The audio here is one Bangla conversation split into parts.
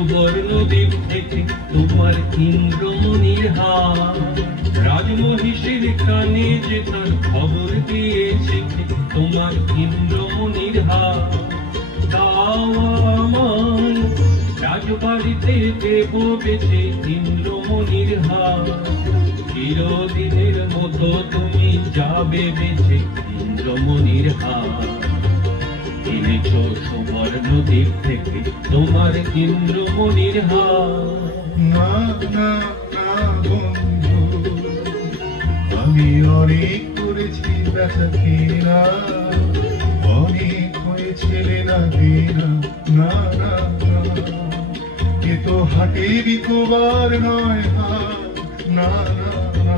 সুবর্ণ দ্বীপ থেকে তোমার ইন্দ্রমণির হার, রাজমহিষীর কানে যে তার খবর দিয়েছে তোমার ইন্দ্রমণির হার। দাও আমার রাজবাড়িতে দেব বেঁচে ইন্দ্রমণির হার, চিরদিনের মতো তুমি যাবে বেঁচে ইন্দ্রমণির হার। এনেছ সুবর্ণ দ্বীপ থেকে তোমার ইন্দ্রমণির হার। না না না বন্ধু, আমি অনেক করেছি বেচা কিনা, অনেক হয়েছে লেনা দেনা। না না না, এ তো হাটে বিকোবার নয় হাট। না না না,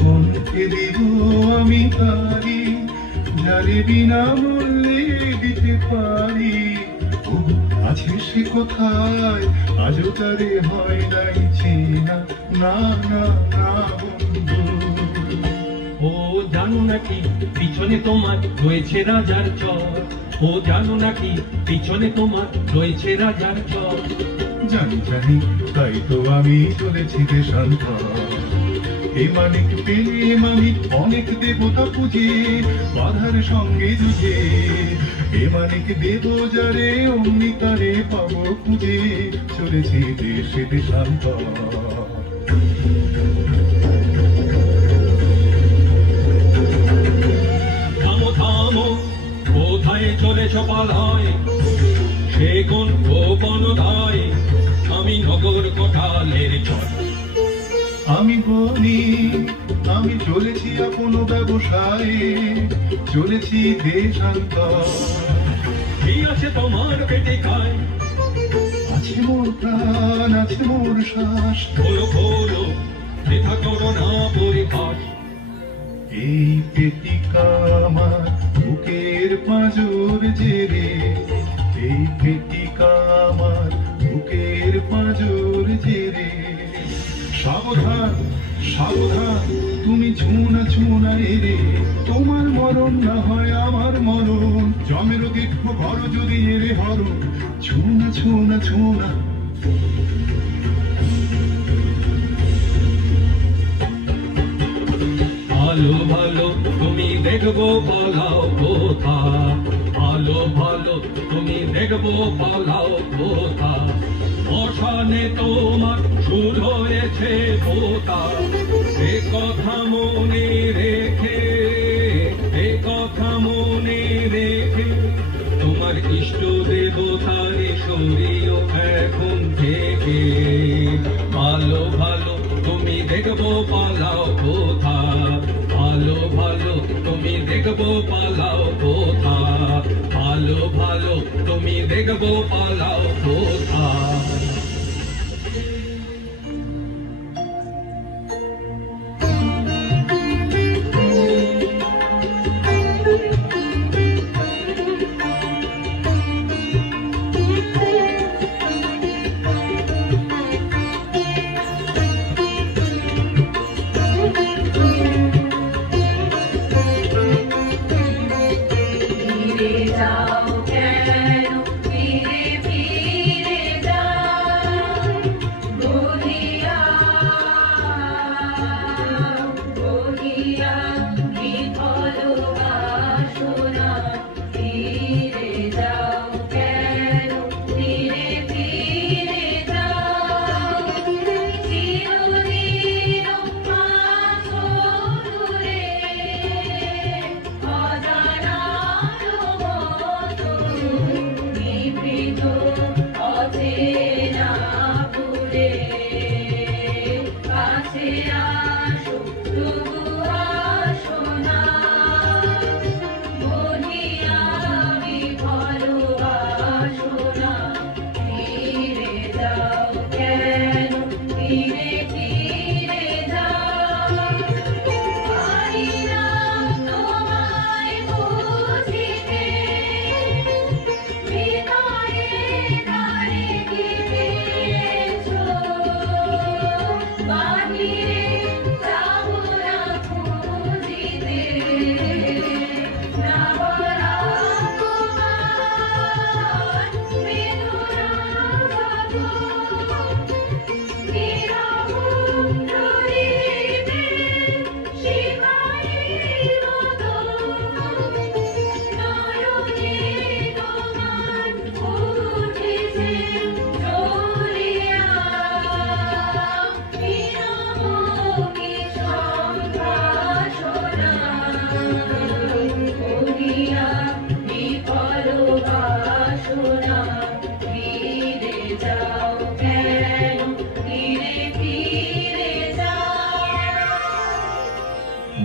কোনকে দেব আমি তারি, যারে বিনা মূল্যে দিতে পারি। আছে সে কোথায় আজও তারে হয় নাই চেনা। না না না বন্ধু। ও জানো নাকি পিছনে তোমার রয়েছে রাজার চর, ও জানো নাকি পিছনে তোমার রয়েছে রাজার চর। জানি জানি, তাই তো আমি চলেছি দেশান্তর। এই মানিক পেলে আমি অনেক দেবতা পুজে, বাধার সঙ্গে যুঝে। এ মানিক দেব যারে অমনি তারে পাবো খুঁজে, চলেছি দেশে দেশান্তর। থামো থামো, কোথায় চলেছ পালায়, সে কোন গোপন দায়, আমি নগর কোটালের চর। আমি বলি আমি চলেছি আপন ব্যবসায়ে, চলেছি দেশান্তর। কি আছে তোমার পেটে খায়, আছে মোর প্রাণ আছে মোর শ্বাস। খোলো খোলো, বৃথা করো না পরিহাস। এই পেটিকা আমার বুকের পাঁজর জেরে, এই পেটিকা আমার বুকের পাঁজর জেরে। সাবধান সাবধান, তুমি ছুনা ছুনা এরে, তোমার মরণ না হয় আমার মরণ। জমের দেখো ঘর যদি এরে হরণ, ছুনা ছুনা ছুনা। ভালো ভালো তুমি দেখবো পালাও কোথা, ভালো ভালো তুমি দেখবো পালাও কোথা। মশানে তোমার শুল হয়েছে পোতা, এ কথা মনে রেখে, এ কথা মনে রেখে। তোমার ইষ্ট দেবতারে সরিও এখন থেকে। ভালো ভালো তুমি দেখবো পালাও কোথা, ভালো ভালো তুমি দেখবো পালাও কোথা, ভালো ভালো তুমি দেখবো পালাও কোথা। যাও কেন ফিরে ফিরে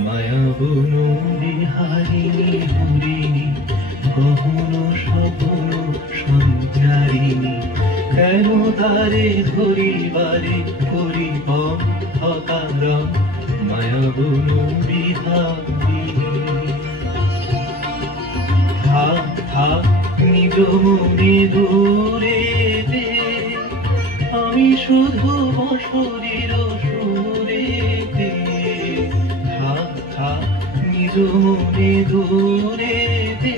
মায়াবন বিহারিণী হরিণী গহন স্বপন সঞ্চারিণী কেন তারে ধরিবারে করিবম অকারণ মায়াবন বিহারিণী থাক থাক নিজ মনে দূরে দে আমি শুধু বসরির সুরে দে থাক থাক নিজ মনে দূরে দে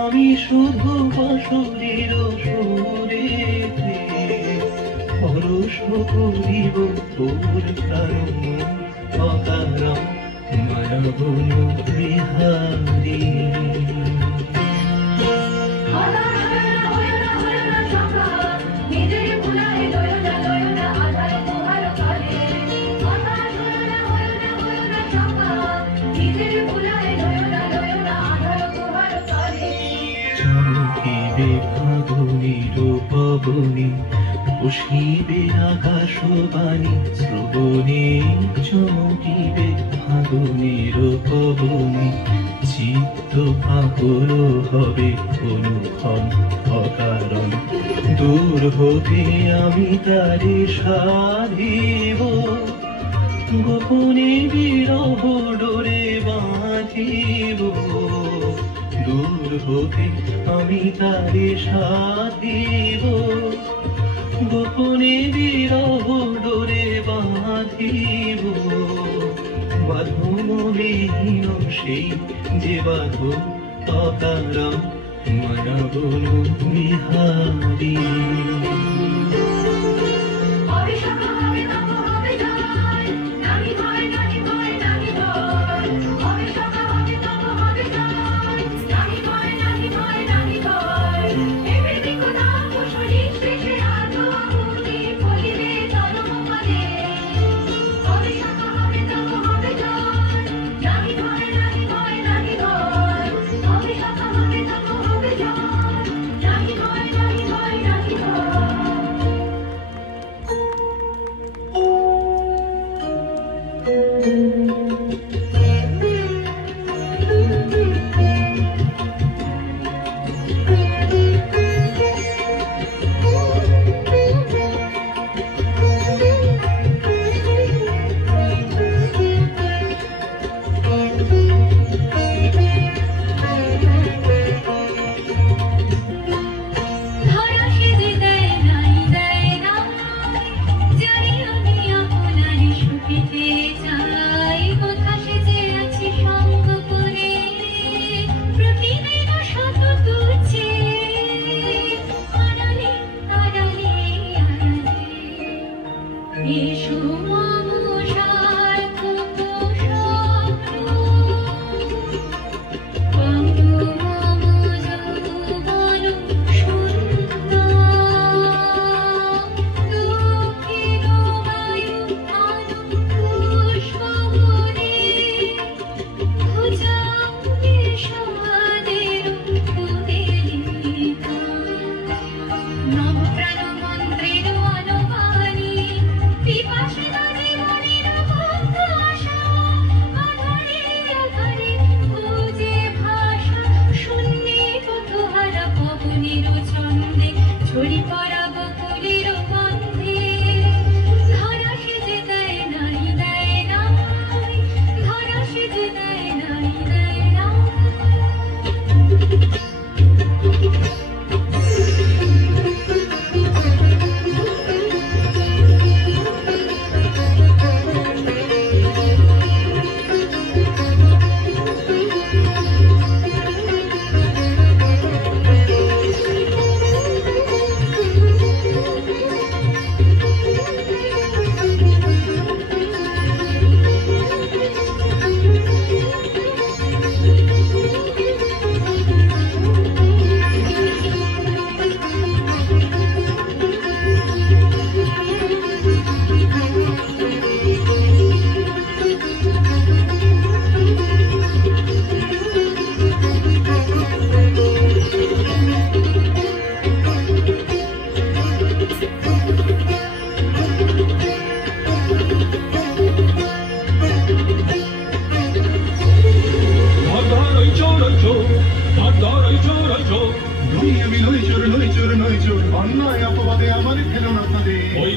আমি শুধু বসরির সুরে দে পরশ করিব তোর কারণ অকারণ মায়াবন বিহারী চমকিবে ফাগুনির পবনে বসিবে আকাশবাণী শ্রবণে চমকিবে ফাগুনির পবনে চিত্ত পাগল হবে অনুক্ষণ অকারণ দূর হতে আমি তারে সাধিব গোপনে বিরহ ডোরে বাঁধিব দূর হতে আমি তারে সাধিব গোপনে বিরহ ডোরে বাঁধিব বাঁধন সেই যে বাঁধন অকারণ মায়াবন বিহারী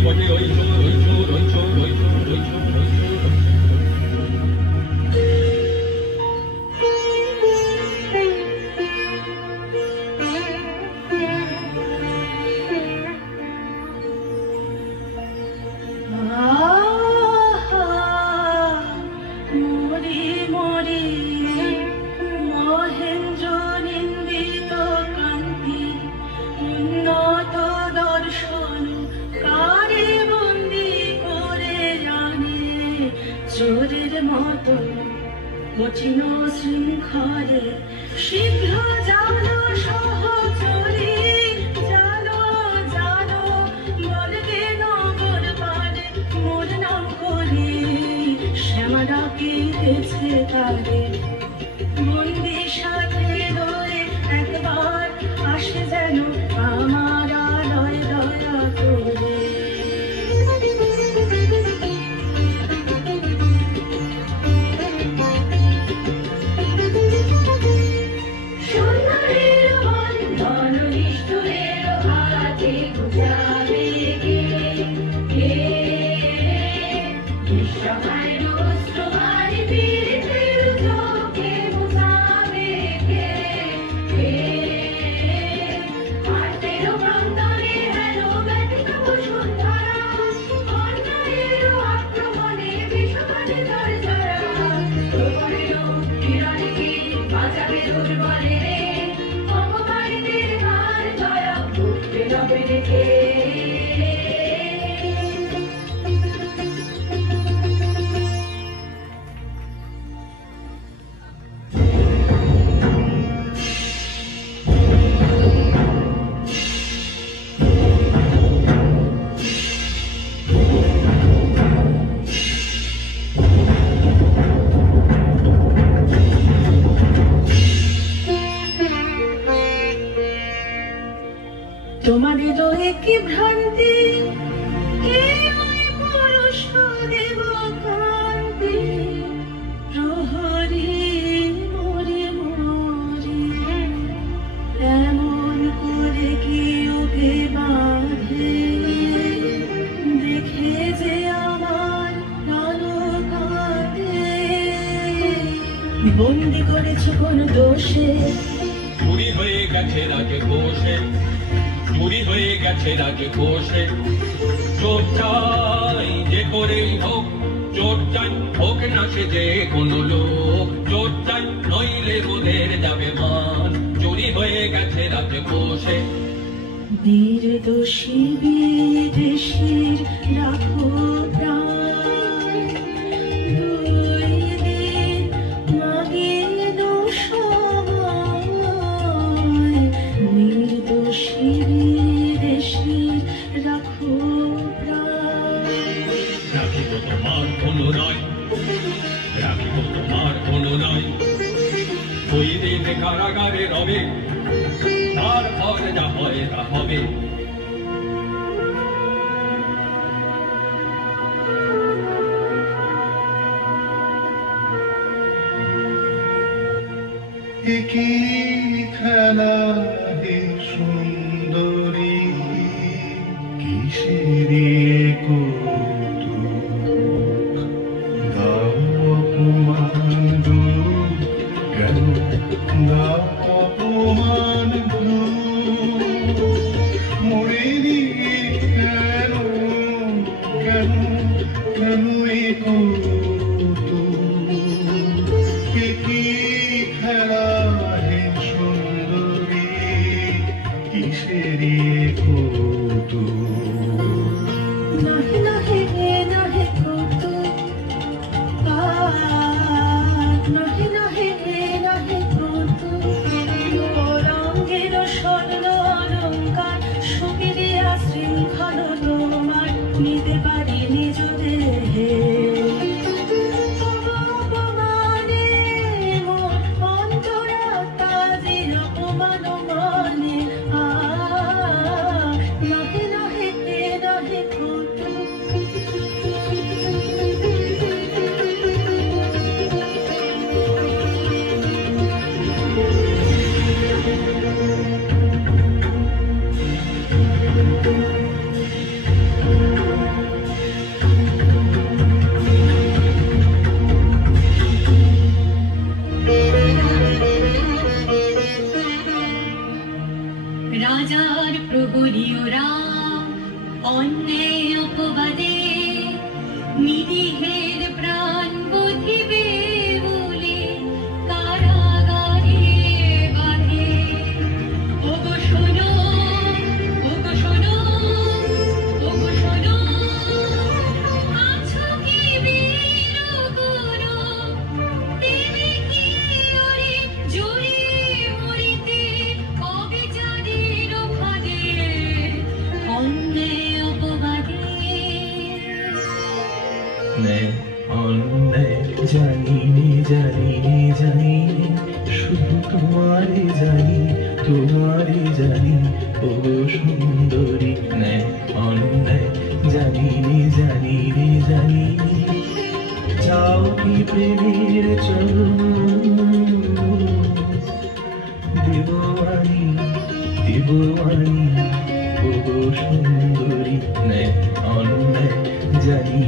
বটে ওই চোর ওই চোর ওই চোর ওই চোর ওই চোর ওই চোর চোরের মতো কঠিন শৃঙ্খলে শীঘ্র জানো সহচরী জানো জানো বলবে নগর পারে মোর নাম করে শ্যামা ডাকিতেছে তারে বন্দি সাথে ধরে একবার আসে যেন আমার আলয় দয়া করে তোমাদেরও একই ভ্রান্তি কে ওই পুরুষ দেব কান্তি প্রহরী মরে মরে এমন করে কি ওকে বাঁধে দেখে যে আমার কালো কাঁদে বন্দি করেছ কোন দোষে চুরি হয়ে গেছে রাজকোষে চুরি হয়ে গেছে রাজকোষে চোর চাই যে করেই হোক চোর চাই হোক না সে যে কোনো লোক চোর চাই নইলে ওদের যাবে মান চুরি হয়ে গেছে রাজকোষে নির্দোষী বিদেশীর রাখো প্রাণ দুই দিন মাগিয়ে দোষ নির্দোষী বিদেশীর রাখো প্রাণ রাখিব তোমার কোনো নয় রাখিব তোমার কোনো নয় ওই দিন কারাগারে রবে তারপর যা হয় তা হবে একই খেলা হে সুন্দরী কিসেরি কৌতুক দাও অপমান রূপ কেন দাও অপমান রূপ মরেরি কেন কেন কেন এ কৌতুক একই খেলা হে সুন্দরী কিসেরি কৌতুক নাহি নাহি নাহি কৌতুক নাহি নাহি নাহি কৌতুক রঙ্গের স্বর্ণ অলঙ্কার সুবিরিয়া শ্রী অন্যায় অপবাদে নিরীহের প্রাণ বুঝিবে বলে কারাগারে বাঁধে। ওগো শোনো, ওগো শোনো, ওগো শোনো, আছো কি বীর গুরু, দেবে কি ওরে জড়িয়ে মরিতে অবিচারের ফাঁদে, অন্যায় অপবাদে। অন্যায় জানি জানি শুধু তোমারে জানি ও সুন্দরী। অন্যায় জানি চাও কি প্রেমের চরণ দেববাণী ও সুন্দরী। অন্যায় জানি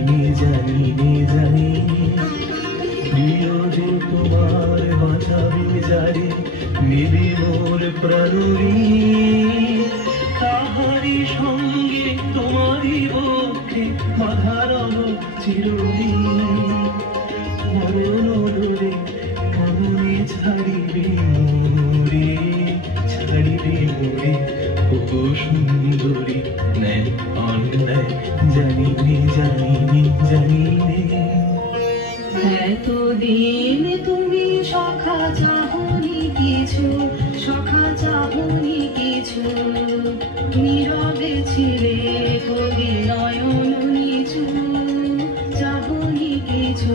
প্রিয় যে তোমার বাঁচাবে যারে নেবে মোর প্রাণী, তাহারি সঙ্গে তোমারই পক্ষে বাধার চিরদিন। মরণ রে মরণে ছাড়িবে মোরে ও সুন্দরী। অন্যায় জানি এতদিন তুমি সখা চাহনি কিছু, নীরবে ছিলে কবি নয়ন নিচু, চাহনি কিছু।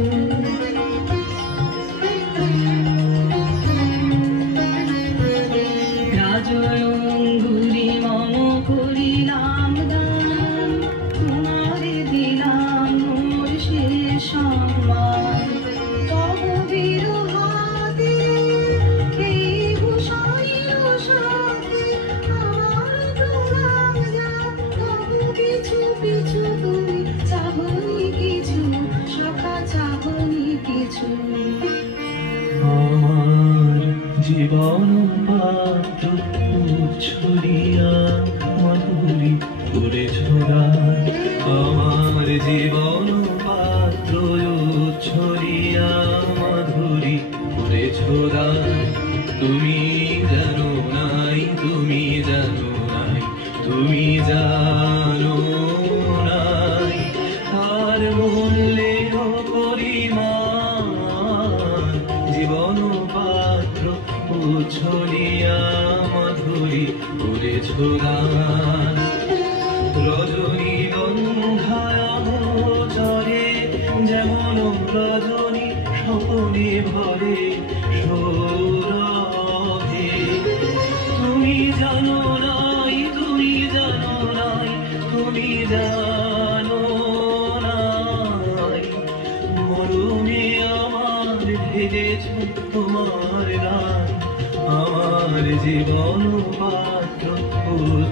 রাজঅঙ্গুরি মম করিলাম দান, তোমারে দিলাম মোর শেষ সম্মান। তব বিরহাতে এই ভূষণের সাথে আমার তোমার যা, তব পিছু তুমি চাহনি কিছু, সখা চাহনি কিছু। আমার জীবন পাত্র ছড়িয়া মাধুরী করে ছোড়ায়, আমার জীবন পাত্র ছড়িয়া মাধুরী করে ছোড়ায়। তুমি জানো নাই তার মূল্যে পরিমাণ জীবন পাত্র ছড়িয়া মাধুরী করে ছোড়ান। রজনী গন্ধায় চরে যেমন রজনী স্বপনে ভরে সৌরভে। তুমি জানো নাই মরমে আমার ভেজেছ তোমার গান। আমার জীবন পাত্র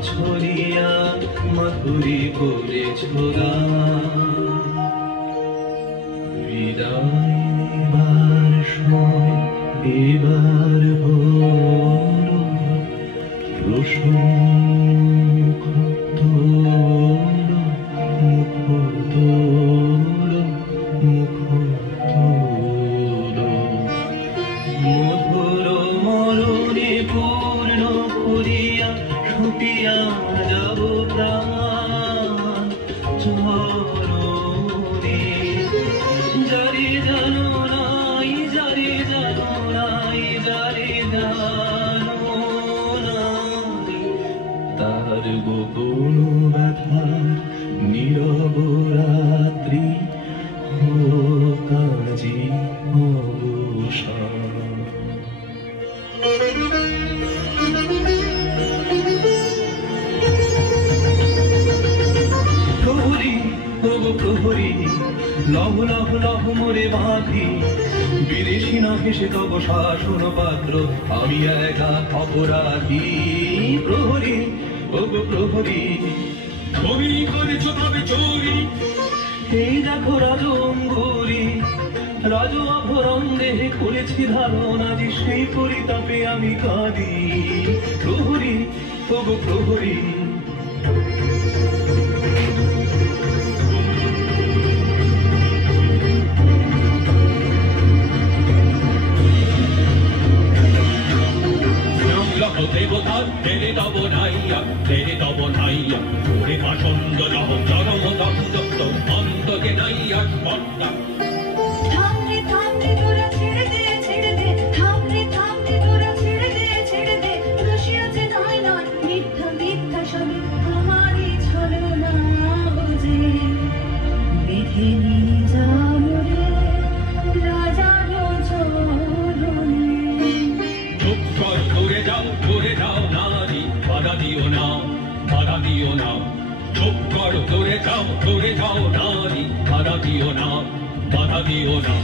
ছড়িয়া মাধুরী করে ছোড়া। বিদায় নেবার সময় এবার প্রসঙ্গ মধুর মরণে পূর্ণ করিয়া ছুটিয়া যাব প্রাণ চরণে। যারে জানো নাই তার গোপন ব্যথার নীরব রাত্রি কাজী অবসান। প্রহরী লহ লহ লহ মোরে বাঁধি, বিদেশি না হেসে তব শাসন পাত্র আমি একা অপরাধী। প্রহরী প্রহরী ছবি করেছো তবে চোরি, এই দেখো রাজঙ্গুরি রাজ অভরণ দেহে করেছি ধারণ, আজ সেই পরিতাপে আমি কাঁদি। প্রহরী প্রহরী দদহ চরম দত্ত অন্তকে নাই আর স্পর্ধা। থামরে থামরে তোরা ছেড়ে দে থামরে থামরে তোরা ছেড়ে দে রসিয়া যে নয় নয় মিথ্যা মিথ্যা সবে আমারই ছলনা বুঝে বেঁধে নিয়ে যাও রে রাজার চরণে। চুপ কর, দূরে যাও নারী, বাধা দিও না, বাধা দিও না। চুপ কর, দূরে যাও নারী, বাধা দিও না, বাধা দিও না।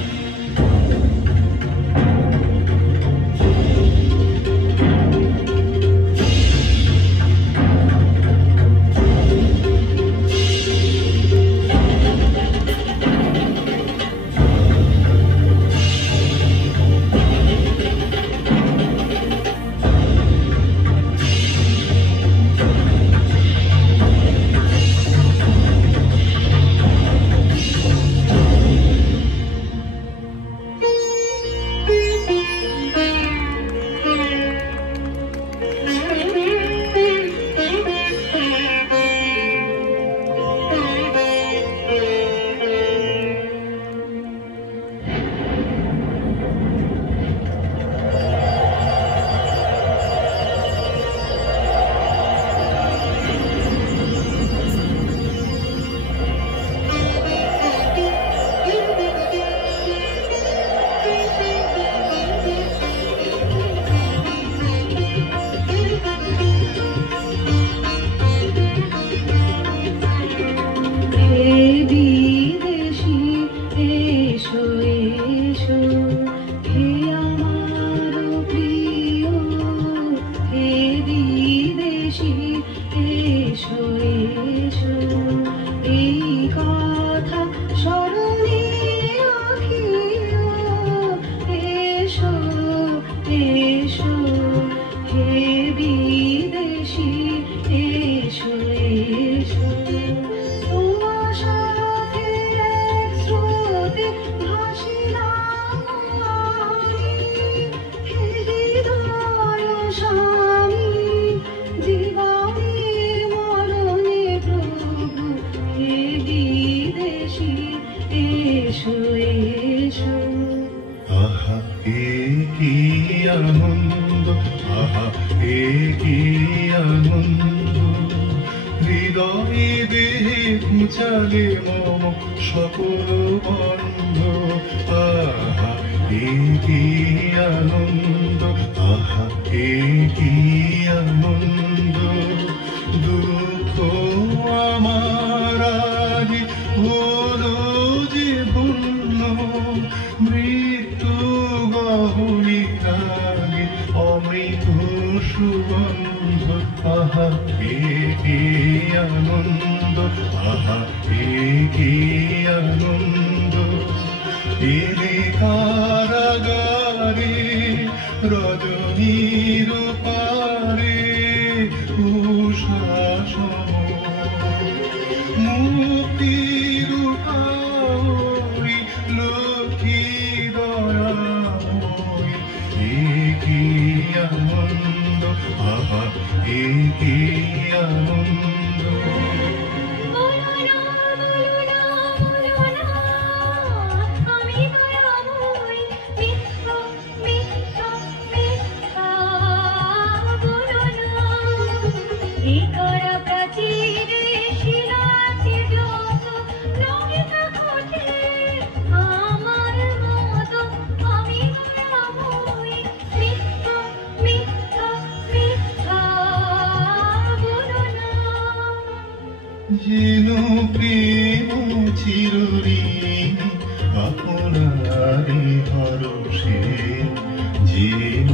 আহা এ কি আনন্দ, আহা এ কি আনন্দ, হৃদয়ে দেহে ঘুচালে মম সকল বন্ধ। আহা এ কি আনন্দ, আহা এ কি আনন্দ, দুঃখ আমার আজ হলো যে পূর্ণ, মৃত্যু গহনি লাগে অমৃত সুগন্ধ। আহা এ কি আনন্দ, আহা এ কি আনন্দ, এলে কারাগারে রজনীর পারে উষাসম মুক্তির উপায় লক্ষ্মী দয়াময়। এ কি আনন্দ, আহা এ কি আনন্দ। যেন প্রেম চিরঋণী আপনারে হরষে, যেন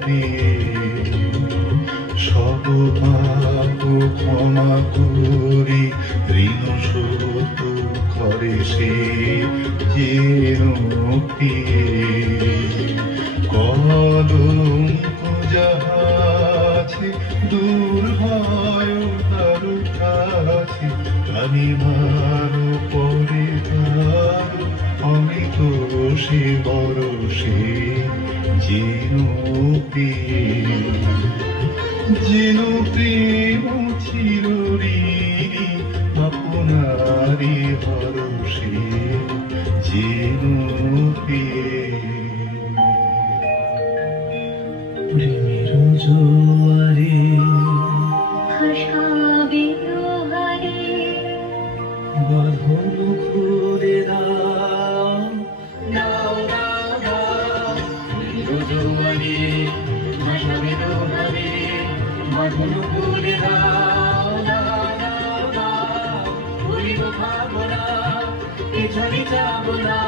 প্রেম সব পাপ ক্ষমা করে ঋণ শোধ করে সে, যেন প্রেম কলঙ্ক যাহা আছে দূর হয় তার কাছে, কালিমার পরে তার অমিত সে বরষে, যেন প্রেম চিরঋণী হরষে যেন পেয়ে প্রেমের জোয়ারে ভাসাবে লোহারে বাঁধন খুলে দাও দাও দাও দাও প্রেমের জোয়ারে ভাসাবে লোহারে বাঁধন খুলে দাও দাও দাও দাও ভুলিব ভাবো না পিছনে যাবো না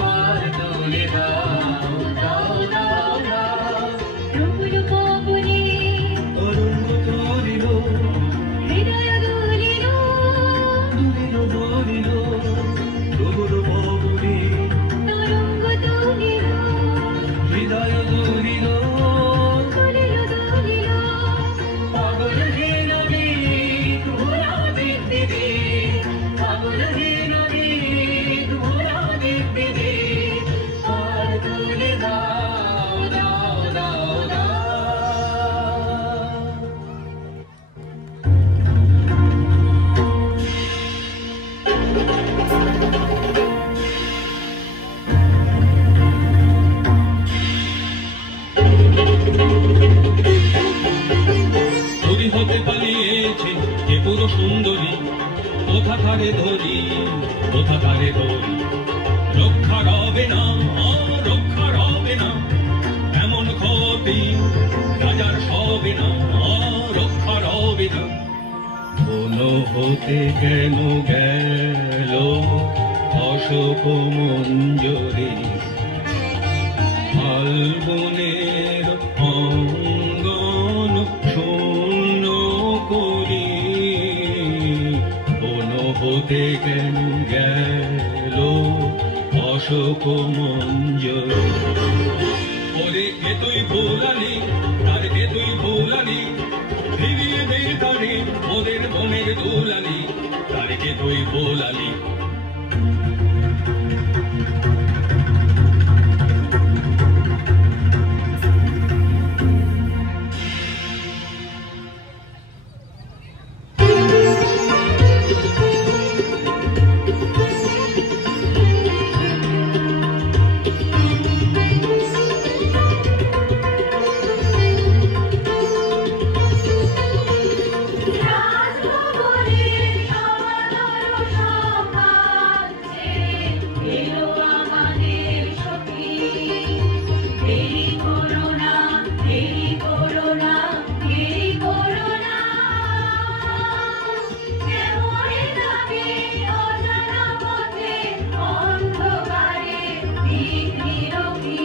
পার তুলে দাও দাও দাও দাও প্রবল পবনে তরঙ্গ তুলিল হৃদয় দুলিল দুলিল দুলিল প্রবল পবনে তরঙ্গ তুলিল হৃদয় দুলিল দুলিল দুলিল পাগল হে নবী তোরা দেখতে দে পাগল হে নবী তোরা দেখতে দে পার তুলে দাও দাও দাও দাও চুরি হতে পালিয়েছে যে পুরো সুন্দরী কোথা ধারে ধরি কোথা ধারে ধরি রক্ষা রবে না রক্ষা রবে না এমন ক্ষতি রাজার সবে না রক্ষা রবে না কোন হতে কেন গেল অশোক মঞ্জরি ফাল্গুনের অঙ্গন শূন্য করি বন হতে কেন গেল অশোক মঞ্জরি ওরে কে তুই ভুলালি তার কে তুই ভুলালি ফিরিয়ে দে তারে ওদের বনের দুলালি তার কে তুই ভুলালি রাজভবনে সমাদর সম্মান এলো আমাদের সখী দেরি করো না দেরি করো না দেরি করো না কেমনে যাবে অজানা পথে অন্ধকারে বিঘ্নি রবি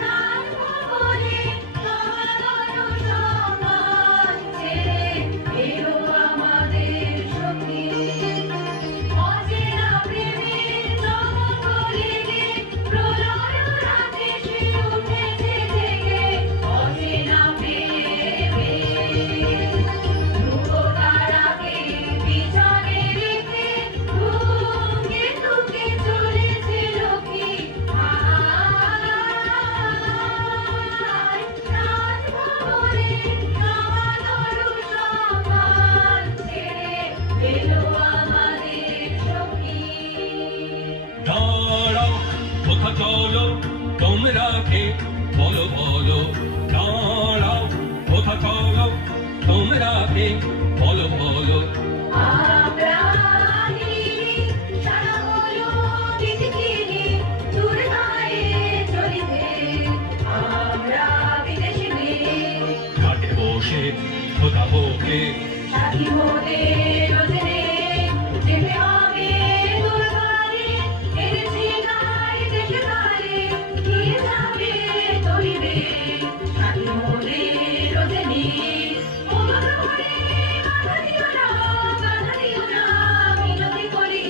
রাজভবনে সমাদর সম্মান এলো আমাদের সখী অচেনা প্রেমের জগৎ প্রলয় রাতে সে উঠেছে জেগে অচেনা প্রেমে ধ্রুবতারাকে পিছনে রেখে ধুকে ধুকে চলেছে লক্ষ্মী রাজভবনে সমাদর সম্মান এলো আমাদের সখী দাঁড়াও কোথা চলো তোমরা কে বলো বলো দাঁড়াও কোথা চলো তোমরা কে বলো বলো আমরা সারা হলো বিধিখিনি দূর গায়ে চলিতে আমরা বিদেশি মেয়ে ঘাটে বসে খোদা হোকে সাথী হতে রোজনে যেতে হবে দূরগারে এনেছি গায়ে দেশে গায়ে নিয়ে যাবে চলিবে সাথী হতে রোজনে করে বাধা দিও না মিনতি করি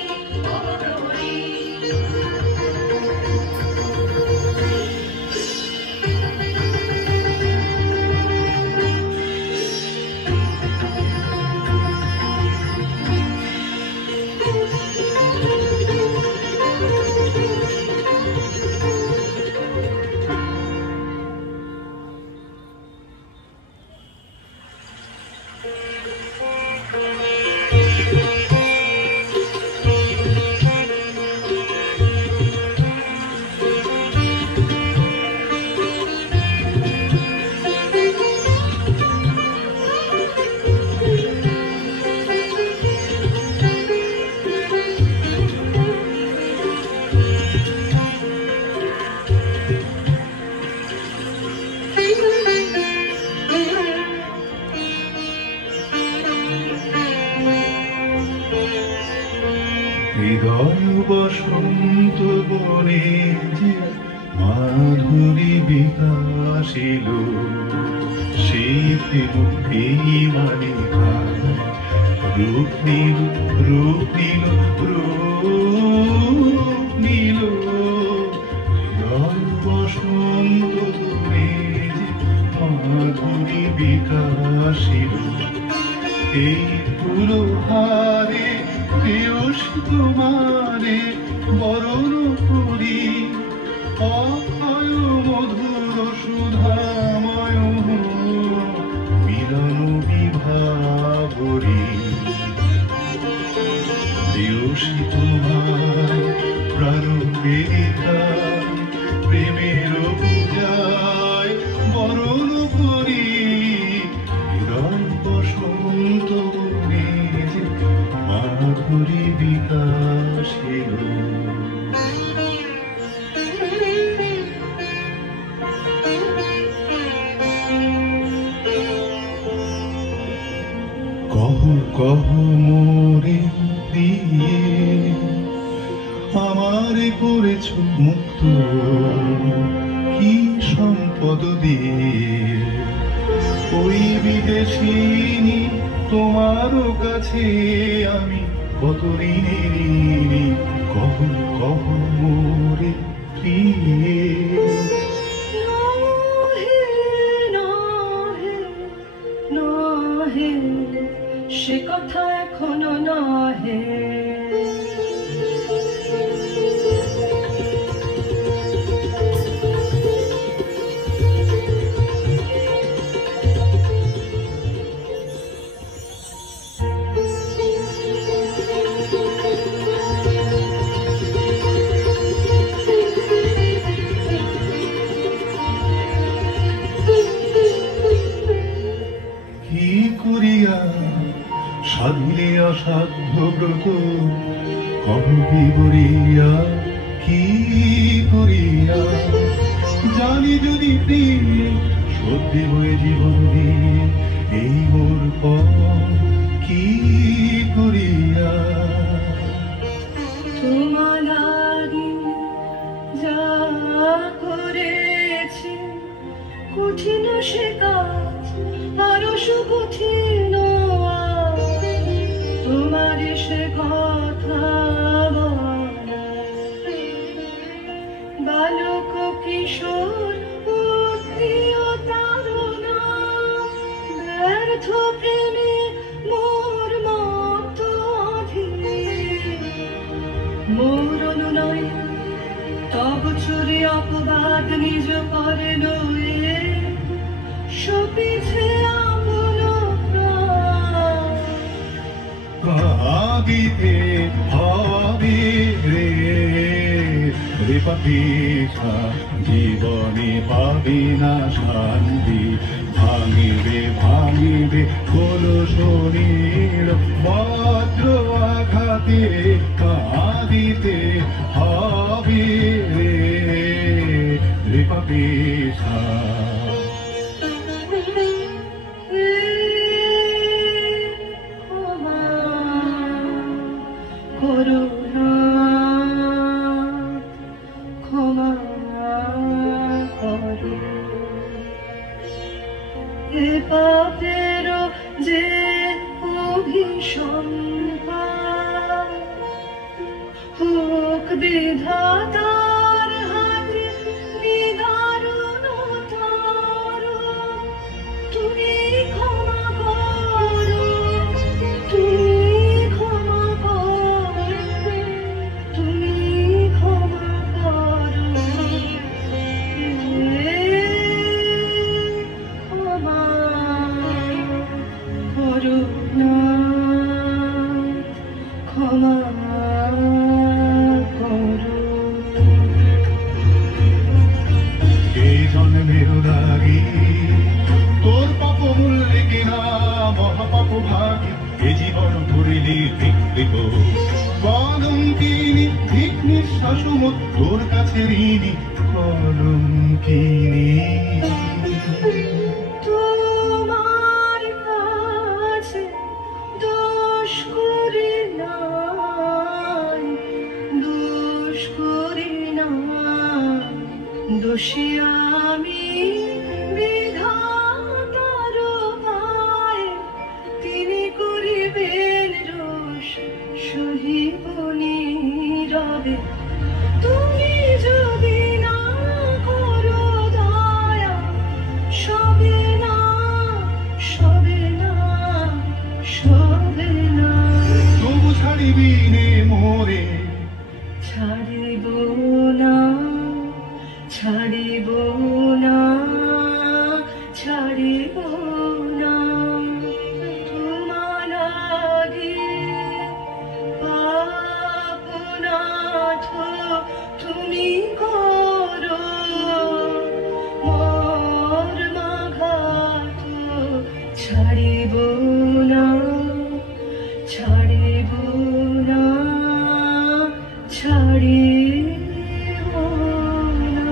করি হৃদয় বসন্ত বনে যে মাধুরী বিকাশিল, সেই প্রেম এই মানে রূপ নীল, রূপ নীল, রূপ নীল। হৃদয় বসন্ত বনে যে মাধুরী বিকাশিল, এই পুরো হারে প্রেয়সী তোমারে বরণ করি, অক্ষয় মধুর সুধাময় মিলন বিভাবরী। প্রেয়সী তোমায় প্রাণবেদিকা প্রেমের পূজায় বরণ করি, হৃদয় বসন্ত বনে যে মাধুরী বিকাশিল। কহ কহ মোরে দিয়ে আমারে করেছ মুক্ত, কি সম্পদ দিয়ে ওই বিদেশিনী তোমারও কাছে আমি কত ঋণী। কহ কহ মোরে প্রিয়ে। নহে সে কথা এখনো নহে, কি করিয়া সাধিলে অসাধ্য ব্রত, কহ বিবরিয়া কি করিয়া জানি যদি প্রিয় সত্যি হয়ে জীবন দিয়ে এই মোর পথ কি করিয়া। তোমার লাগি যা করেছি কঠিন সে কাজ আরো সুকঠিন, তোমার সে কথা বলা বালক কিশোর উদ্রিয় তারুণা ব্যর্থ প্রেমে মোর মত অধীর। মোর অনুনয় তব চুরি অপবাদ নিজ করে লয়ে, সপিছে আপন প্রাণ। ভাবিতে হবে রে রে পাপিষ্ঠা, জীবনে পাবে না শান্তি। ভাঙিবে ভাঙিবে কলসনীর বজ্র আঘাতে, কাঁদিতে হবে রে রে পাপিষ্ঠা। করুণা ক্ষমা করো, এ পাপের যে অভিসম্পাদ হোক বিধাতার হাতে নিদারুণতার। তুমি ক্ষমা করো, তুমি ক্ষমা করো, তুমি ক্ষমা করো, ক্ষমা করুণা ক্ষমা করো। এই জন্মের দাগি তোর পাপ মূল্যে কিনা মহাপাপ ভাগি, এ জীবন ধরিলি বিকৃত কলঙ্কিনী ঠিক নিঃশ্বাসম তোর কাছে ঋণী কলঙ্কিনী। তোমার কাছে দোষ করি নাই, বিনে মোরে ছাড়িব না, ছাড়িব না, ছাড়িব না তোমার আগে পাপনাথ তুমি করো মোর মাঘাত ছাড়িব না, ছাড়িব না, ছাড়িব না।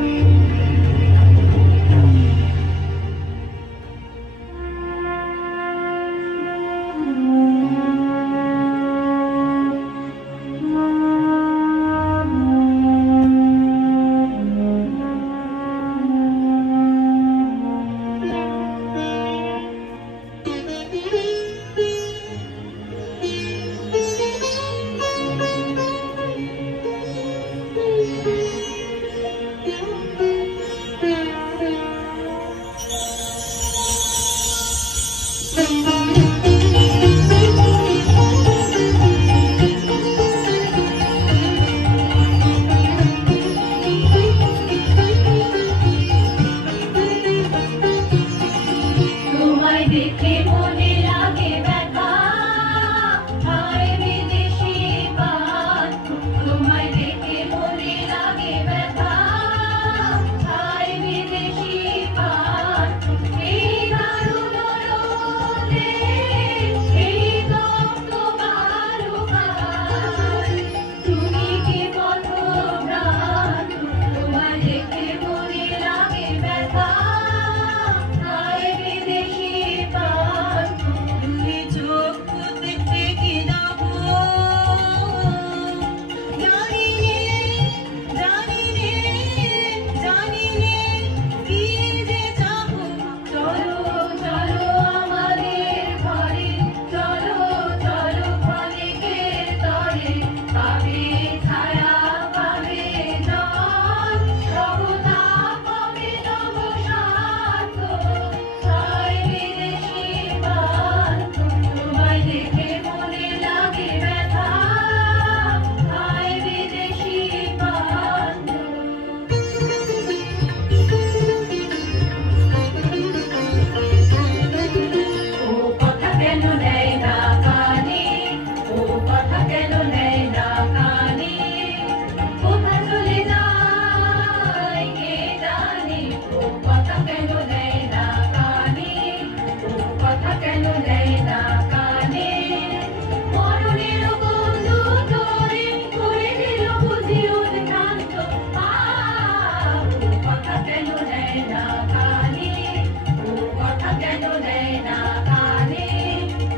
তোমায় দেখে মনে লাগে ব্যথা, হায় বিদেশি পান। তোমায় দেখে মনে লাগে ব্যথা, হায় বিদেশি পান। এই দারুণ রোদে, এই তপ্ত বালুকায়, তুমি কি পথভ্রষ্ট? তোমায় দেখে মনে লাগে ব্যথা, হায় বিদেশি পান। তুমি চোখ পুঁতে থেকে দাও গো, জানি নে, জানি নে, জানি নে, কি যে চাবো। চলো চলো আমাদের ঘরে, চলো চলো ক্ষণিকের তরে, পাবে ছায়া পাবে জল, সবতা পাবে নবসাত, হায় বিদেশি পান। তোমায় দেখে মনে লাগে ব্যথা, হায় বিদেশি পান। ও কথা কেন নেয় না কানে, ও কথা কেন নেয় না কানে, কোথা চলে যায় কে জানে। ও কথা কেন নেয় না কানে, ও কথা কেন নেয় না কানে। মরণের গন্ধ তোরে করে দিল বুঝি উদ্ভ্রান্ত। ও কথা কেন নেয় না কানে, ও কথা কেন নেয় না কানে,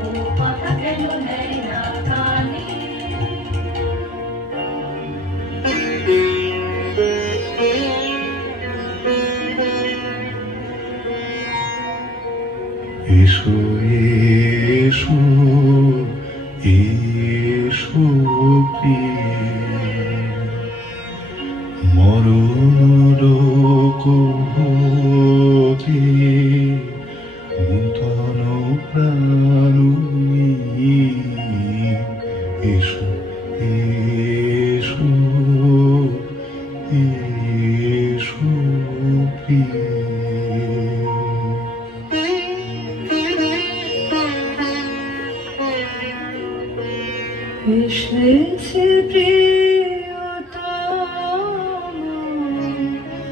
ও কথা কেন নেয় না কানে। এসো এসো এসো প্রিয়, মরণ লোক হতে